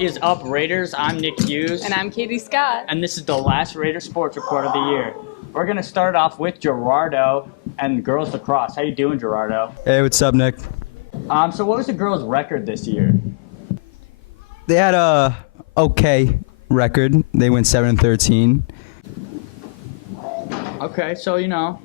What is up, Raiders? I'm Nick Hughes. And I'm Katie Scott. And this is the last Raider Sports Report of the year. We're going to start off with Gerardo and girls lacrosse. How you doing, Gerardo? Hey, what's up, Nick? So what was the girls' record this year? They had a okay record. They went 7-13. Okay, so,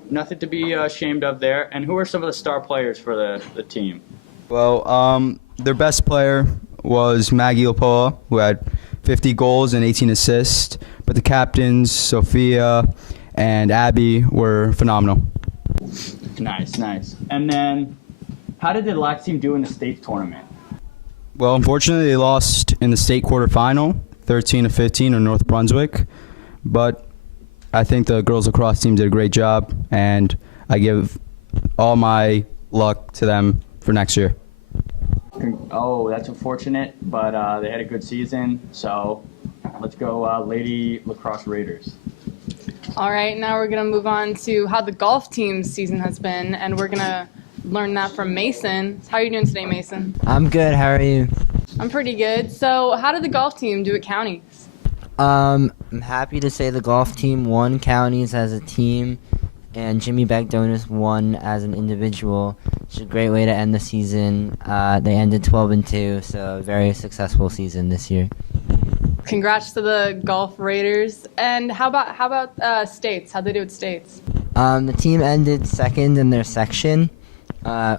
nothing to be ashamed of there. And who are some of the star players for the team? Well, their best player was Maggie Lapoa, who had 50 goals and 18 assists. But the captains, Sophia and Abby, were phenomenal. Nice. And then, how did the Lax team do in the state tournament? Well, unfortunately, they lost in the state quarterfinal, 13-15 to North Brunswick. But I think the girls lacrosse team did a great job, and I give all my luck to them for next year. Oh, that's unfortunate, but they had a good season. So let's go Lady Lacrosse Raiders. All right, now we're going to move on to how the golf team's season has been, and we're going to learn that from Mason. How are you doing today, Mason? I'm good. How are you? I'm pretty good. So how did the golf team do at counties? I'm happy to say the golf team won counties as a team, and Jimmy Bagdonis won as an individual. It's a great way to end the season. They ended 12-2, so a very successful season this year. Congrats to the Golf Raiders. And how about states? How'd they do at states? The team ended second in their section,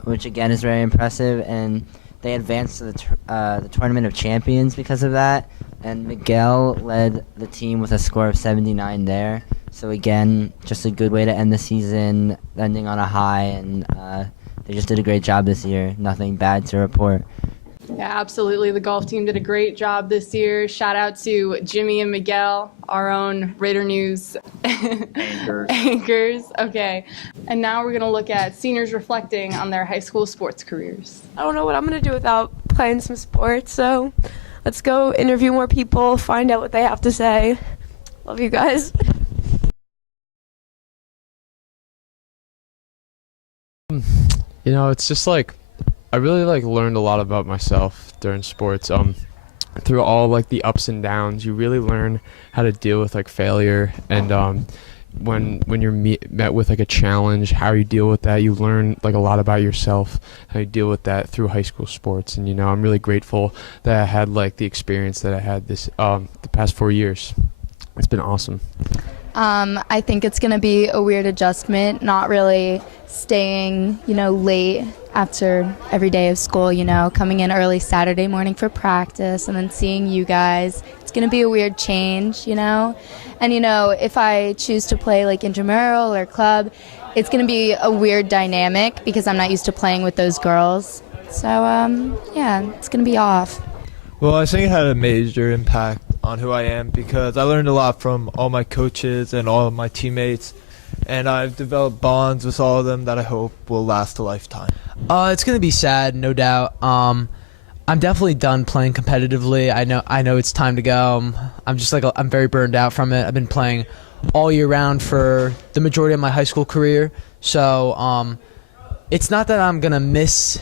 which again is very impressive, and they advanced to the Tournament of Champions because of that. And Miguel led the team with a score of 79 there. So again, just a good way to end the season, ending on a high, and they just did a great job this year. Nothing bad to report. Yeah, absolutely. The golf team did a great job this year. Shout out to Jimmy and Miguel, our own Raider News anchors. Okay. And now we're going to look at seniors reflecting on their high school sports careers. I don't know what I'm going to do without playing some sports, so let's go interview more people, find out what they have to say. Love you guys. It's just like I really learned a lot about myself during sports. Through all the ups and downs, you really learn how to deal with failure, and when you're met with a challenge, how you deal with that. You learn a lot about yourself, how you deal with that through high school sports. And I'm really grateful that I had the experience that I had this the past 4 years. It's been awesome. I think it's going to be a weird adjustment, not really staying, late after every day of school, coming in early Saturday morning for practice and then seeing you guys. It's going to be a weird change, And, if I choose to play intramural or club, it's going to be a weird dynamic because I'm not used to playing with those girls. So, it's going to be off. Well, I think it had a major impact on who I am because I learned a lot from all my coaches and all of my teammates, and I've developed bonds with all of them that I hope will last a lifetime. It's gonna be sad, no doubt. I'm definitely done playing competitively. I know it's time to go. I'm very burned out from it. I've been playing all year round for the majority of my high school career, so it's not that I'm gonna miss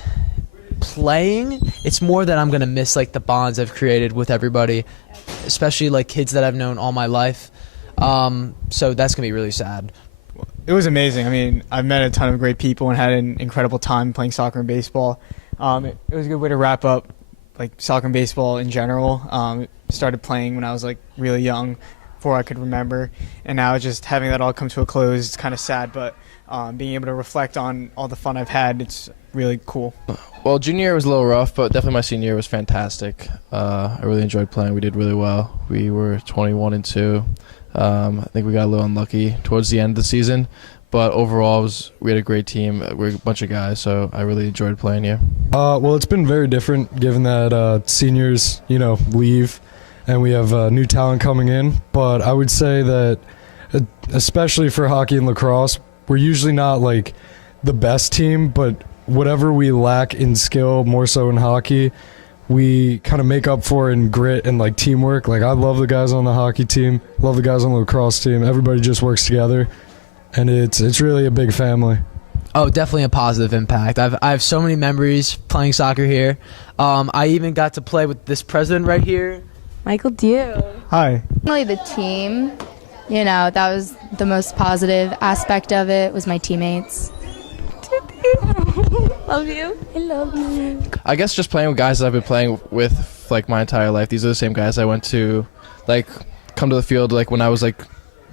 playing. It's more that I'm gonna miss the bonds I've created with everybody, especially kids that I've known all my life. So that's gonna be really sad. It was amazing. I mean, I've met a ton of great people and had an incredible time playing soccer and baseball. It was a good way to wrap up soccer and baseball in general. Started playing when I was really young, before I could remember, and now just having that all come to a close, it's kind of sad, but being able to reflect on all the fun I've had, it's really cool. Well, junior year was a little rough, but definitely my senior year was fantastic. I really enjoyed playing. We did really well. We were 21-2. I think we got a little unlucky towards the end of the season, but overall we had a great team. We're a bunch of guys, so I really enjoyed playing here. Well, it's been very different given that seniors, leave, and we have new talent coming in. But I would say that, especially for hockey and lacrosse, we're usually not the best team, but whatever we lack in skill, more so in hockey, we kind of make up for in grit and teamwork. I love the guys on the hockey team, love the guys on the lacrosse team. Everybody just works together, and it's really a big family. Oh, definitely a positive impact. I have so many memories playing soccer here. I even got to play with this president right here. Michael Dio. Hi. Really the team, that was the most positive aspect of it, was my teammates. Love you. I love you. I guess just playing with guys that I've been playing with like my entire life. These are the same guys I went to, like, come to the field like when I was like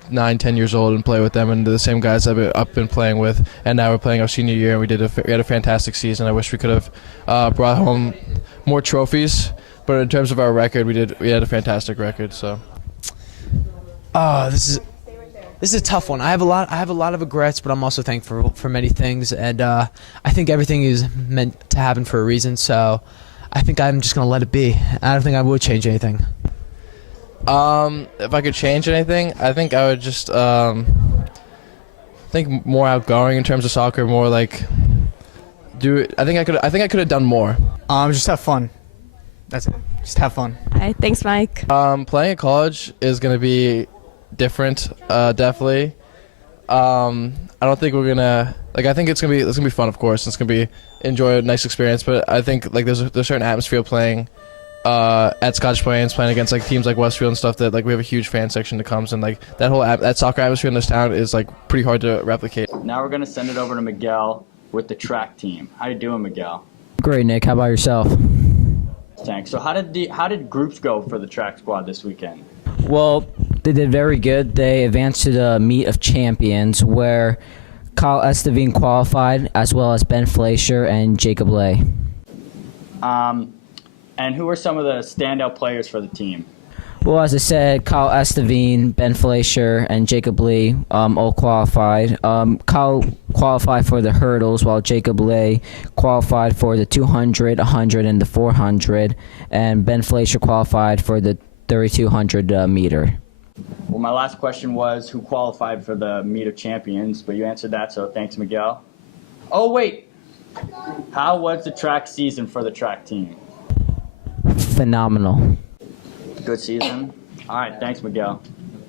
9-10 years old and play with them, and the same guys I've been playing with, and now we're playing our senior year, and we had a fantastic season. I wish we could have brought home more trophies, but in terms of our record, we had a fantastic record. So, this is a tough one. I have a lot of regrets, but I'm also thankful for many things, and I think everything is meant to happen for a reason. So, I think I'm just gonna let it be. I don't think I would change anything. If I could change anything, I think I would just think more outgoing in terms of soccer, more like I think I could have done more. Just have fun. That's it. Just have fun. All right, thanks, Mike. Playing at college is gonna be different, definitely. I don't think we're gonna I think it's gonna be fun, of course. It's gonna be enjoy a nice experience, but I think like there's a certain atmosphere playing at Scottish Plains, playing against like teams like Westfield and stuff, that like we have a huge fan section that comes, and like that soccer atmosphere in this town is like pretty hard to replicate. Now we're gonna send it over to Miguel with the track team. How you doing, Miguel? Great, Nick. How about yourself? Thanks. So how did groups go for the track squad this weekend? Well, they did very good. They advanced to the Meet of Champions, where Kyle Estevine qualified, as well as Ben Fleischer and Jacob Lay. And who were some of the standout players for the team? Well, as I said, Kyle Estevine, Ben Fleischer, and Jacob Lee all qualified. Kyle qualified for the hurdles, while Jacob Lay qualified for the 200, 100, and the 400, and Ben Fleischer qualified for the 3,200 meter. Well, my last question was who qualified for the Meet of Champions, but you answered that, so thanks, Miguel. Oh, wait. How was the track season for the track team? Phenomenal. Good season. All right, thanks, Miguel.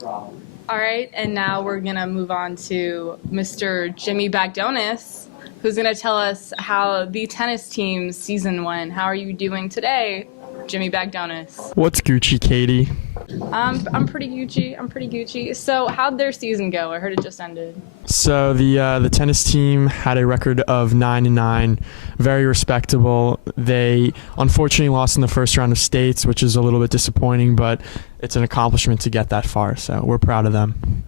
All right, and now we're going to move on to Mr. Jimmy Bagdonis, who's going to tell us how the tennis team's season went. How are you doing today, Jimmy Bagdonis? What's Gucci, Katie? I'm pretty Gucci. So how'd their season go? I heard it just ended. So the tennis team had a record of 9-9, very respectable. They unfortunately lost in the first round of states, which is a little bit disappointing, but it's an accomplishment to get that far. So we're proud of them.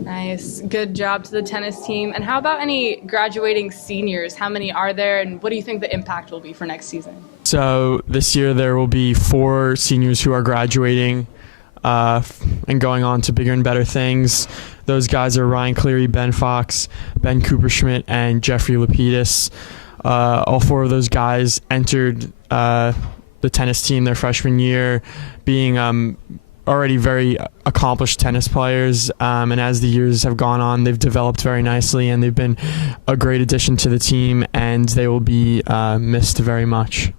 Nice. Good job to the tennis team. And how about any graduating seniors? How many are there, and what do you think the impact will be for next season? So this year there will be 4 seniors who are graduating and going on to bigger and better things. Those guys are Ryan Cleary, Ben Fox, Ben Cooperschmidt, and Jeffrey Lapidus. All 4 of those guys entered the tennis team their freshman year, being already very accomplished tennis players, and as the years have gone on, they've developed very nicely, and they've been a great addition to the team, and they will be missed very much.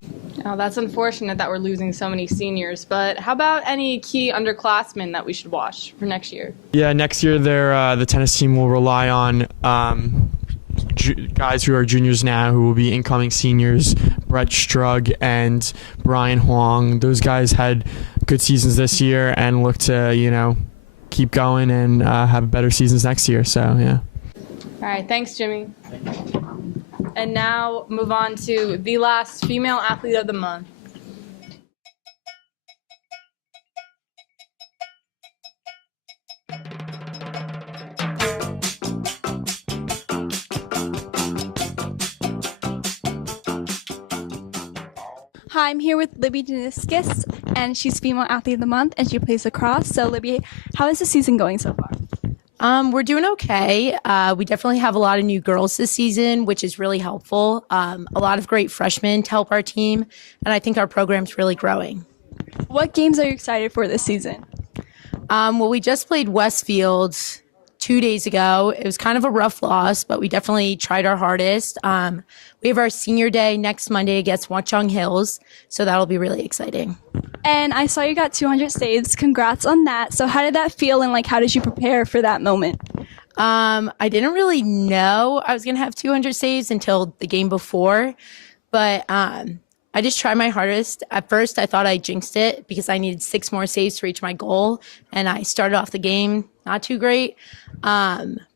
Oh, that's unfortunate that we're losing so many seniors, but how about any key underclassmen that we should watch for next year? Yeah, next year the tennis team will rely on guys who are juniors now who will be incoming seniors, Brett Strug and Brian Huang. Those guys had good seasons this year and look to, keep going and have better seasons next year. So, yeah. All right, thanks, Jimmy. And now move on to the last female athlete of the month. Hi, I'm here with Libby Deniskis, and she's Female Athlete of the Month, and she plays lacrosse. So, Libby, how is the season going so far? We're doing okay. We definitely have a lot of new girls this season, which is really helpful. A lot of great freshmen to help our team, and I think our program's really growing. What games are you excited for this season? Well, we just played Westfield 2 days ago. It was kind of a rough loss, but we definitely tried our hardest. We have our senior day next Monday against Watchung Hills, so that'll be really exciting. And I saw you got 200 saves. Congrats on that. So how did that feel, and how did you prepare for that moment? I didn't really know I was going to have 200 saves until the game before, but I just tried my hardest. At first, I thought I jinxed it because I needed 6 more saves to reach my goal, and I started off the game not too great, but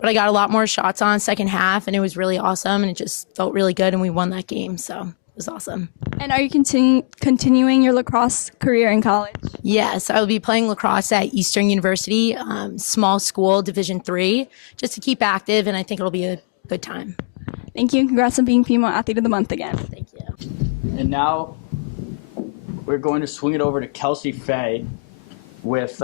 I got a lot more shots on second half, and it was really awesome, and it just felt really good, and we won that game, so it was awesome. And are you continuing your lacrosse career in college? Yes, I will be playing lacrosse at Eastern University, small school, Division III, just to keep active, and I think it'll be a good time. Thank you, and congrats on being Female Athlete of the Month again. Thank you. And now we're going to swing it over to Kelsey Fay with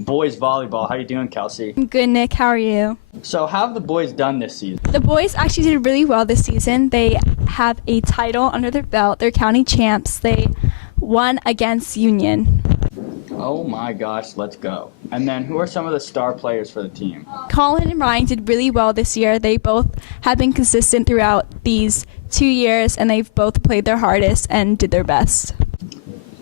boys volleyball. How you doing, Kelsey? I'm good, Nick. How are you? So how have the boys done this season? The boys actually did really well this season. They have a title under their belt. They're county champs. They won against Union. Oh my gosh, let's go. And then who are some of the star players for the team? Colin and Ryan did really well this year. They both have been consistent throughout these 2 years, and they've both played their hardest and did their best.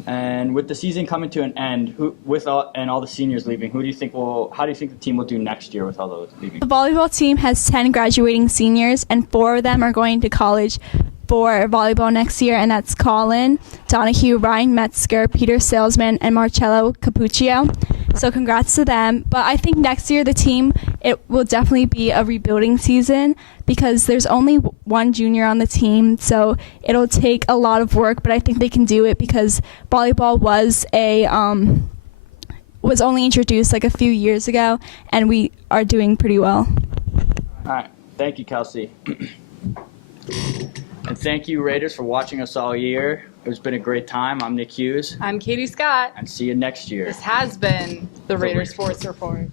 And with the season coming to an end, and all the seniors leaving, how do you think the team will do next year with all those leaving? The volleyball team has 10 graduating seniors, and 4 of them are going to college for volleyball next year, and that's Colin Donahue, Ryan Metzger, Peter Salesman, and Marcello Capuccio. So congrats to them. But I think next year the team, it will definitely be a rebuilding season because there's only 1 junior on the team, so it'll take a lot of work, but I think they can do it because volleyball was only introduced like a few years ago, and we are doing pretty well. All right. Thank you, Kelsey. And thank you, Raiders, for watching us all year. It's been a great time. I'm Nick Hughes. I'm Katie Scott. And see you next year. This has been the Raider Sports Report.